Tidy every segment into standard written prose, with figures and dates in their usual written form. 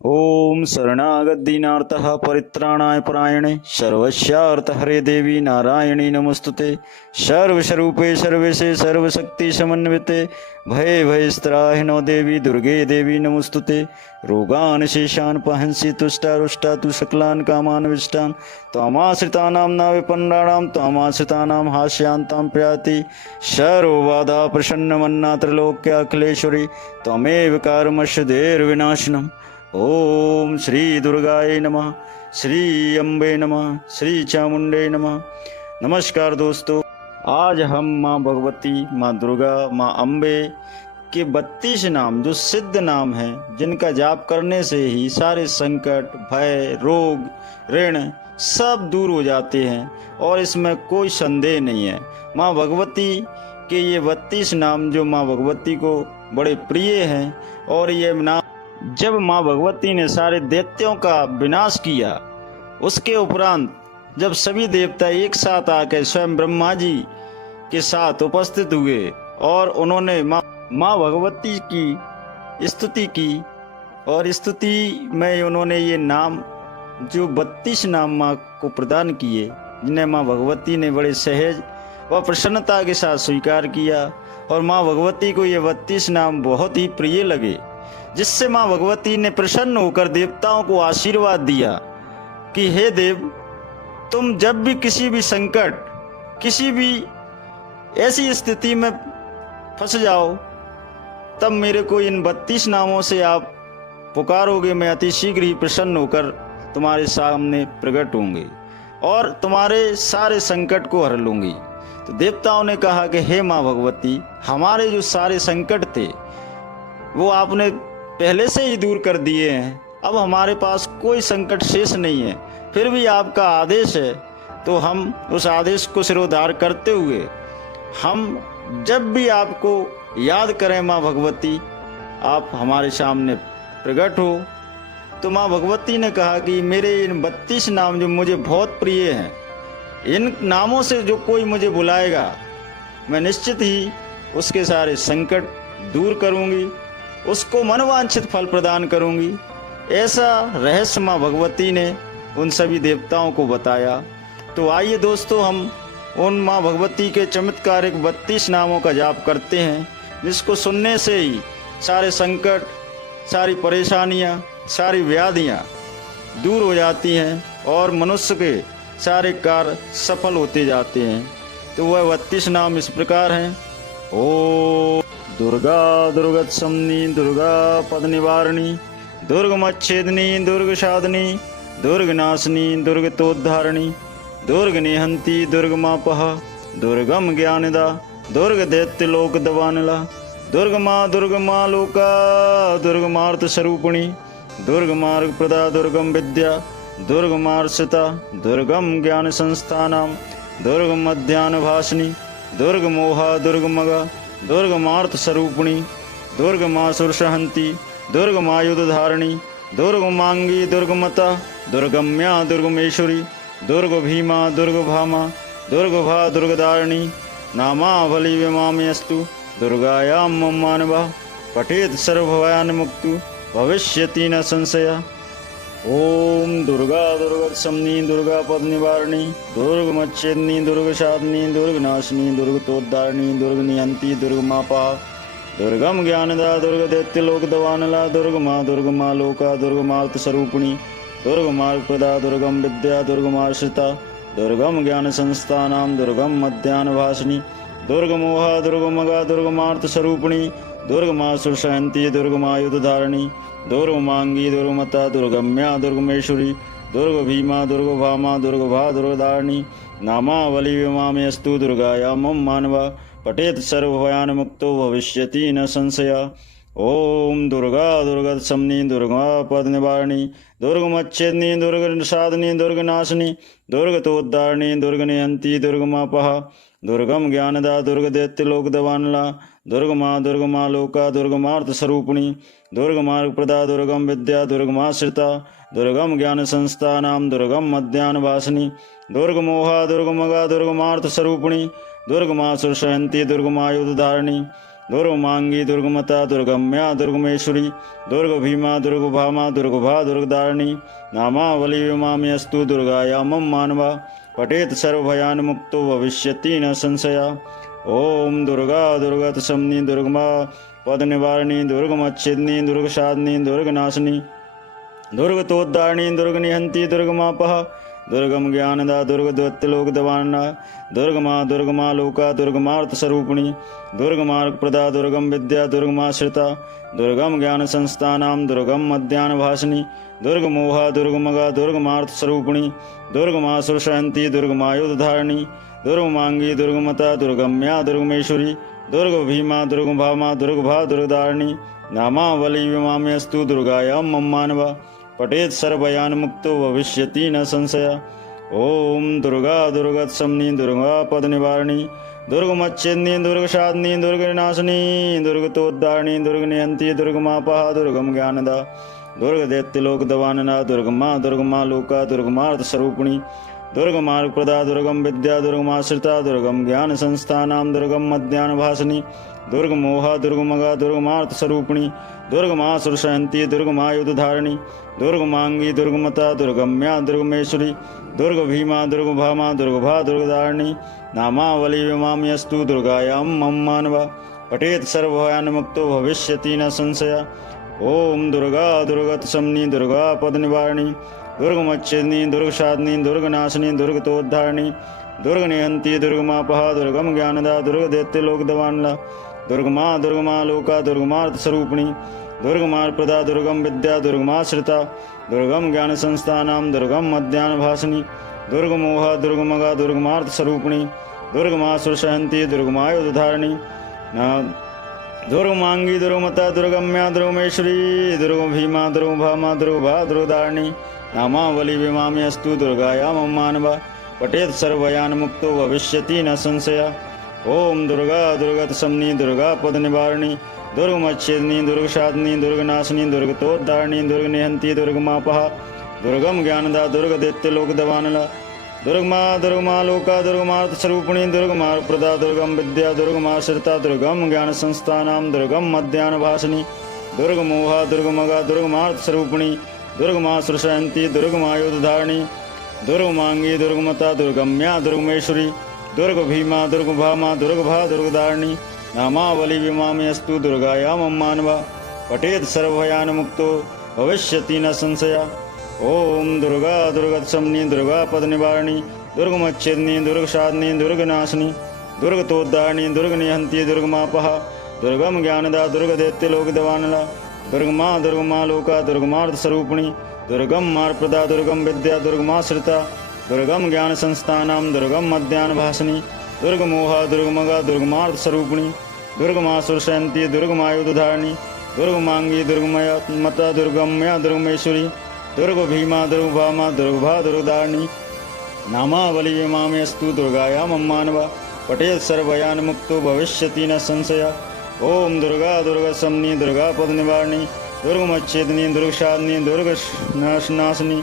ओम शरणागत परित्राणाय परायणे सर्वस्यार्थहरे देवी नारायणी नमस्तुते। सर्वस्वरूपे सर्वेशे सर्वशक्ति समन्विते भये भयस्त्राहिनो देवी दुर्गे देवी नमस्तुते। रोगान् शेषान् पहंसि तुष्टारुष्टा तु सकलान् कामान् विष्टान् त्वामाश्रितानां न विपन्नानां त्वामाश्रितानां हास्यान्तां प्रयाति। सर्वबाधा प्रसन्नमन्ना त्रैलोक्याखिलेश्वरी त्वमेव कर्मस्य देर्विनाशनम्। ओम श्री दुर्गाय नमः, श्री अम्बे नमः, श्री चामुंडे नमः। नमस्कार दोस्तों, आज हम माँ भगवती, माँ दुर्गा, माँ अम्बे के 32 नाम जो सिद्ध नाम हैं, जिनका जाप करने से ही सारे संकट, भय, रोग, ऋण सब दूर हो जाते हैं और इसमें कोई संदेह नहीं है। माँ भगवती के ये 32 नाम जो माँ भगवती को बड़े प्रिय हैं, और ये नाम जब माँ भगवती ने सारे दैत्यों का विनाश किया, उसके उपरांत जब सभी देवता एक साथ आकर स्वयं ब्रह्मा जी के साथ उपस्थित हुए और उन्होंने माँ भगवती की स्तुति की, और स्तुति में उन्होंने ये नाम जो 32 नाम माँ को प्रदान किए, जिन्हें माँ भगवती ने बड़े सहज व प्रसन्नता के साथ स्वीकार किया, और माँ भगवती को ये 32 नाम बहुत ही प्रिय लगे, जिससे माँ भगवती ने प्रसन्न होकर देवताओं को आशीर्वाद दिया कि हे देव, तुम जब भी किसी भी संकट, किसी भी ऐसी स्थिति में फंस जाओ, तब मेरे को इन 32 नामों से आप पुकारोगे, मैं अति शीघ्र ही प्रसन्न होकर तुम्हारे सामने प्रकट होंगे और तुम्हारे सारे संकट को हर लूंगी। तो देवताओं ने कहा कि हे माँ भगवती, हमारे जो सारे संकट थे वो आपने पहले से ही दूर कर दिए हैं, अब हमारे पास कोई संकट शेष नहीं है। फिर भी आपका आदेश है तो हम उस आदेश को सिरोधार करते हुए हम जब भी आपको याद करें माँ भगवती, आप हमारे सामने प्रकट हो। तो माँ भगवती ने कहा कि मेरे इन 32 नाम जो मुझे बहुत प्रिय हैं, इन नामों से जो कोई मुझे बुलाएगा, मैं निश्चित ही उसके सारे संकट दूर करूंगी, उसको मनवांछित फल प्रदान करूंगी। ऐसा रहस्य माँ भगवती ने उन सभी देवताओं को बताया। तो आइए दोस्तों, हम उन माँ भगवती के चमत्कारिक 32 नामों का जाप करते हैं, जिसको सुनने से ही सारे संकट, सारी परेशानियाँ, सारी व्याधियाँ दूर हो जाती हैं और मनुष्य के सारे कार्य सफल होते जाते हैं। तो वह 32 नाम इस प्रकार हैं। ओ दुर्गा दुर्गतशमनी, दुर्गा पद निवारणी, दुर्गमच्छेदनी, दुर्गसाधनी, दुर्गनाशिनी, दुर्गतोद्धारिणी, दुर्गनिहंती, दुर्गमापः, दुर्गम ज्ञानदा, दुर्गदैत्यलोक दवानला, दुर्गमा लोका, दुर्गमार्थ स्वरूपिणी, दुर्गमार्गप्रदा, दुर्गम विद्या, दुर्गमार्षिता, दुर्गम ज्ञान संस्थानां, दुर्गमध्यानभासिनी, दुर्गमोहा, दुर्गमगा, दुर्गमार्थ स्वरूपिणी, दुर्गमासुरसहंती, दुर्गमायुधधारिणी, दुर्गमांगी, दुर्गमता, दुर्गम्या, दुर्गमेश्वरी, दुर्गभीमा, दुर्गभामा, दुर्गभा, दुर्गदारिणी, नामावली विमामयस्तु दुर्गायां मम मानवः पठेत् सर्वभयान् मुक्तु भविष्यति न संशयः। ओम दुर्गा दुर्गतशमनी, दुर्गा पद निवारणी, दुर्गमच्छेदनी, दुर्गसाधनी, दुर्गनाशिनी, दुर्गतोद्धारिणी, दुर्गनिहंती, दुर्गमापा, दुर्गम ज्ञानदा, दुर्गदैत्यलोक दवानला, दुर्गमा लोका, दुर्गमार्थ स्वरूपिणी, दुर्गमार्गप्रदा, दुर्गम विद्या, दुर्गमार्षिता, दुर्गम ज्ञान संस्थानां, दुर्गम मध्यान्भासिनी, दुर्गमोहा, दुर्गमगा, दुर्गमार्थ स्वरूपिणी, दुर्गमासुरसहंती, दुर्गमायुधधारिणी, दुर्गमांगी, दुर्गमता, दुर्गम्या, दुर्गमेश्वरी, दुर्गभीमा, दुर्गभामा, दुर्गभा, दुर्गदारिणी, नामावली विमामयस्तु दुर्गायां मम मानवः पठेत् सर्वभयान् मुक्तो भविष्यति न संशयः। ओम दुर्गा दुर्गतशमनी, दुर्गा पद निवारणी, दुर्गमच्छेदनी, दुर्गसाधनी, दुर्गनाशिनी, दुर्गतोद्धारिणी, दुर्गनिहंती, दुर्गमापः, दुर्गम ज्ञानदा, दुर्गदैत्यलोक दवानला, दुर्गमा लोका, दुर्गमार्थ स्वरूपिणी, दुर्गमार्गप्रदा, दुर्गम विद्या, दुर्गमाश्रिता, दुर्गम ज्ञान संस्थानां, दुर्गम मध्यान्भासिनी, दुर्गमोहा, दुर्गमगा, दुर्गमार्थ स्वरूपिणी, दुर्गमासुरसहंती, दुर्गमायुधधारिणी, दुर्गमांगी दुर्गमता दुर्गम्या दुर्गमेश्वरी दुर्गभीमा दुर्गभामा दुर्गभा दुर्गदारिणी नामावली विमाम्यस्तु दुर्गाया मम मानवा पठेत सर्वभयान मुक्तो भविष्यति न संशया। ओम दुर्गा दुर्गत शमनी दुर्गमा पद निवारिणी दुर्गमच्छेदिनी दुर्गसाधिनी दुर्गनाशिनी दुर्गतोद्धारिणी दुर्गनिहंती दुर्गमापहा दुर्गम ज्ञानदा दुर्गद्वत्लोक दवाना दुर्गमा दुर्गमा लोका दुर्गमार्थ स्वरूपिणी दुर्गमार्ग प्रदा दुर्गम विद्या दुर्गमाश्रिता दुर्गम ज्ञान संस्थानाम दुर्गम मध्यान भाषिनी दुर्गमोहा दुर्गमगा दुर्गमार्थ स्वरूपिणी दुर्गमासुर शयंती दुर्गमायुधारिणी दुर्गमांगी दुर्गमता दुर्गम्या दुर्गमेश्वरी दुर्गभीमा दुर्गभामा दुर्गभा दुर्गदारिणी नामावली विमाम्यस्तु दुर्गायां मम मानवा पठेत सर्वयान मुक्तो भविष्यति न संशया। ओम दुर्गा दुर्गत शमनी दुर्गा पद निवारिणी दुर्गमच्छेदिनी दुर्गसाधिनी दुर्गनाशिनी दुर्गतोद्धारिणी दुर्गनिहंती दुर्गमापहा दुर्गम ज्ञानदा दुर्गदैत्यलोक दवानना दुर्गमा दुर्गमा लोका दुर्गमार्थ स्वरूपिणी दुर्गमार्ग प्रदा दुर्गम विद्या दुर्गमाश्रिता दुर्गम ज्ञान संस्थानाम दुर्गम मध्यान भाषिनी दुर्गमोहा दुर्गमगा दुर्गमार्थ स्वरूपिणी दुर्गमासुर शयंती दुर्गमायुधारिणी दुर्गमांगी दुर्गमता दुर्गम्या दुर्गमेश्वरी दुर्गभीमा दुर्गभामा दुर्गभा दुर्गदारिणी नामावली विमाम्यस्तु दुर्गायां मम मानवा पठेत सर्वभयान मुक्तो भविष्यति न संशया। ओम दुर्गा दुर्गत शमनी दुर्गा पद निवारिणी दुर्गमच्छेदिनी दुर्गसाधिनी दुर्गनाशिनी दुर्गतोद्धारिणी दुर्गनिहंती दुर्गमापहा दुर्गम ज्ञानदा दुर्गदैत्यलोक दवानला दुर्गमा दुर्गमा लोका दुर्गमार्थ स्वरूपिणी दुर्गमार्ग प्रदा दुर्गम विद्या दुर्गमाश्रिता दुर्गम ज्ञान संस्थानाम दुर्गम मध्यान भाषिनी दुर्गमोहा दुर्गमगा दुर्गमार्थ स्वरूपिणी दुर्गमासुर शयंती दुर्गमायुधारिणी दुर्गमांगी दुर्गमता दुर्गम्या दुर्गमेश्वरी दुर्गभीमा दुर्गभामा दुर्गभा दुर्गदारिणी नामावली विमाम्यस्तु दुर्गाया मम मानवा पठेत सर्वयान मुक्तो भविष्यति न संशया। ओम दुर्गा दुर्गत शमनी दुर्गा पद निवारिणी दुर्गमच्छेदिनी दुर्गसाधिनी दुर्गनाशिनी दुर्गतोद्धारिणी दुर्गनिहंती दुर्गमापहा दुर्गम ज्ञानदा दुर्गदैत्यलोक दवानला दुर्गमा दुर्गमा लोका दुर्गमार्थ स्वरूपिणी दुर्गमार्ग प्रदा दुर्गम विद्या दुर्गमाश्रिता दुर्गम ज्ञान संस्थानाम दुर्गम मध्यान भाषिनी दुर्गमोहा दुर्गमगा दुर्गमार्थ स्वरूपिणी दुर्गमासुर शयंती दुर्गमायुधारिणी दुर्गमांगी दुर्गमता दुर्गम्या दुर्गमेश्वरी दुर्गभीमा दुर्गभामा दुर्गभा दुर्गदारिणी नामावली विमाम्यस्तु दुर्गायां मम मानवा पठेत सर्वभयान मुक्तो भविष्यति न संशया। ओम दुर्गा दुर्गत शमनी दुर्गा पद निवारिणी दुर्गमच्छेदिनी दुर्गसाधिनी दुर्गनाशिनी दुर्गतोद्धारिणी दुर्गनिहंती दुर्गमापहा दुर्गम ज्ञानदा दुर्गदैत्यलोक दवानला दुर्गमा दुर्गमा लोका दुर्गमार्थ स्वरूपिणी दुर्गम मार्प्रदा दुर्गम विद्या दुर्गमाश्रिता दुर्गम ज्ञान संस्थानाम दुर्गम मध्यान भाषिनी दुर्गमोहा दुर्गमगा दुर्गमार्थ स्वरूपिणी दुर्गमासुर शयंती दुर्गमायुधारिणी दुर्गमांगी दुर्गमता दुर्गम्या दुर्गमेश्वरी दुर्गभीमा दुर्गभामा दुर्गभा दुर्गदारिणी नामावली विमाम्यस्तु दुर्गाया मम मानवा पठेत सर्वयान मुक्तो भविष्यति न संशया। ओम दुर्गा दुर्गा शमनी दुर्गा पद निवारिणी दुर्गमच्छेदिनी दुर्गसाधिनी दुर्गनाशिनी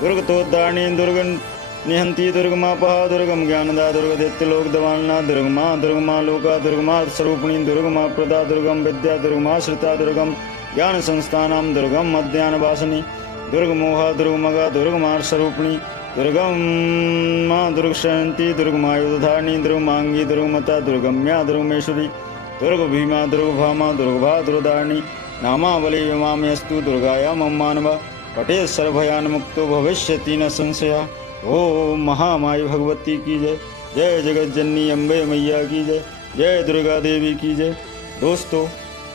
दुर्गतोद्धारिणी दुर्गनिहंती दुर्गमापहा दुर्गम ज्ञानदा दुर्गदैत्यलोक दवानला दुर्गमा दुर्गमा लोका दुर्गमार्थ स्वरूपिणी दुर्गमा प्रदा दुर्गम विद्या दुर्गमाश्रिता दुर्गम ज्ञान संस्थानाम दुर्गम मध्यान भाषिनी दुर्गमोहा दुर्गमगा दुर्गमार्थ स्वरूपिणी दुर्गमा दुर्गशयंती दुर्गमायुधारिणी दुर्गमांगी दुर्गमता दुर्गम्या दुर्गमेश्वरी दुर्गभीमा दुर्गभामा दुर्गभा दुर्गदारिणी नामावली विमाम्यस्तु दुर्गाया मम मानवा पठेत सर्वभयान मुक्तो भविष्यति न संशया। ओम महामाई भगवती की जय। जय जगत जननी अम्बे मैया की जय। जय दुर्गा देवी की जय। दोस्तों,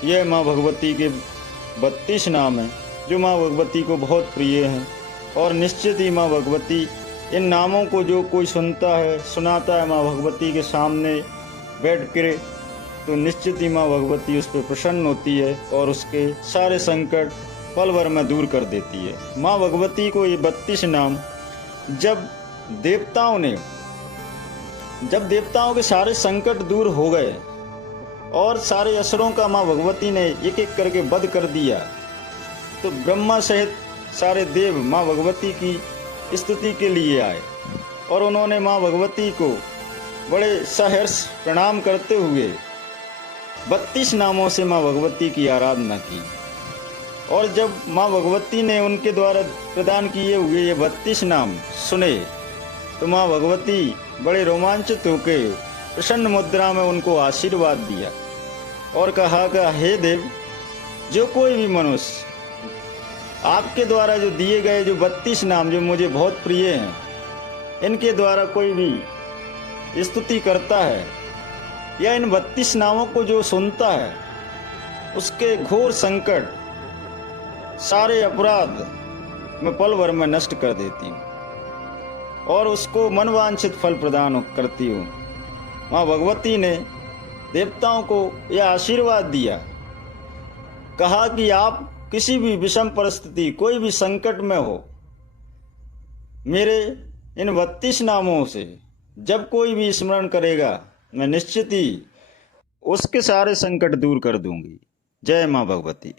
ये माँ भगवती के 32 नाम हैं जो माँ भगवती को बहुत प्रिय हैं और निश्चित ही माँ भगवती इन नामों को जो कोई सुनता है सुनाता है माँ भगवती के सामने बैठ कर तो निश्चित ही माँ भगवती उस पर प्रसन्न होती है और उसके सारे संकट पल भर में दूर कर देती है। माँ भगवती को ये 32 नाम जब देवताओं के सारे संकट दूर हो गए और सारे असुरों का माँ भगवती ने एक एक करके वध कर दिया तो ब्रह्मा सहित सारे देव माँ भगवती की स्तुति के लिए आए और उन्होंने माँ भगवती को बड़े सहर्ष प्रणाम करते हुए 32 नामों से माँ भगवती की आराधना की। और जब माँ भगवती ने उनके द्वारा प्रदान किए हुए ये 32 नाम सुने तो माँ भगवती बड़े रोमांचित होकर प्रसन्न मुद्रा में उनको आशीर्वाद दिया और कहा कि हे देव, जो कोई भी मनुष्य आपके द्वारा जो दिए गए जो 32 नाम जो मुझे बहुत प्रिय हैं, इनके द्वारा कोई भी स्तुति करता है या इन 32 नामों को जो सुनता है, उसके घोर संकट, सारे अपराध मैं पल भर में नष्ट कर देती हूँ और उसको मनवांछित फल प्रदान करती हूँ। माँ भगवती ने देवताओं को यह आशीर्वाद दिया, कहा कि आप किसी भी विषम परिस्थिति, कोई भी संकट में हो, मेरे इन 32 नामों से जब कोई भी स्मरण करेगा, मैं निश्चित ही उसके सारे संकट दूर कर दूंगी। जय माँ भगवती।